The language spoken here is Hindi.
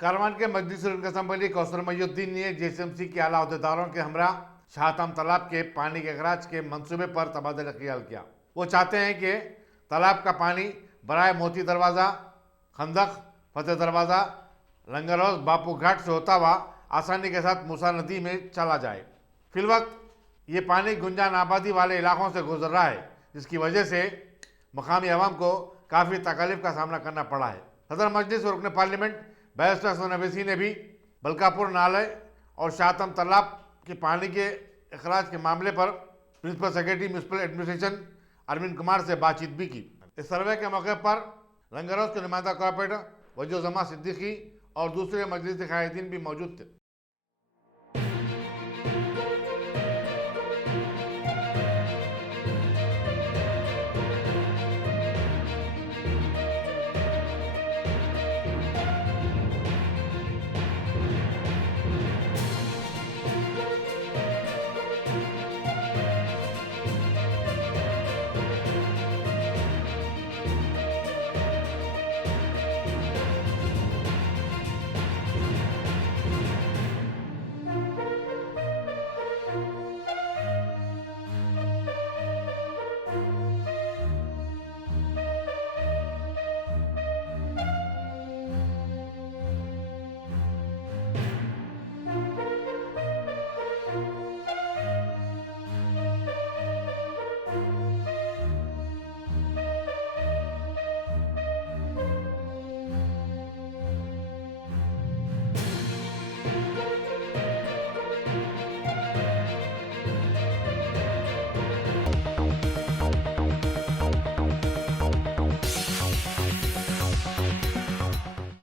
कारवान के मजलिस असम्बली कौसर मईउद्दीन ने जेएसएमसी के आला अहदेदारों के हमरा शाहतम तालाब के पानी के अखराज के मंसूबे पर तबादला ख्याल किया। वो चाहते हैं कि तालाब का पानी बराए मोती दरवाज़ा, खंदक, फतेह दरवाज़ा, लंगरौज, बापू घाट से होता हुआ आसानी के साथ मूसा नदी में चला जाए। फिलवक्त ये पानी गुंजान आबादी वाले इलाकों से गुजर रहा है, जिसकी वजह से मकामी अवाम को काफ़ी तकलीफ का सामना करना पड़ा है। सदर मजलिस और रुकन पार्लियामेंट बैरिस्टर हसन अवैसी ने भी बलकापुर नाले और शाहतम तालाब के पानी के अखराज के मामले पर principal secretary municipal administration Arvind Kumar से बातचीत भी की। इस सर्वे के मौके पर लंगरौज के नुमाइंदा कॉर्पोरेटर वजूज़मा सिद्दीकी और दूसरे मजलिस कायदीन भी मौजूद थे।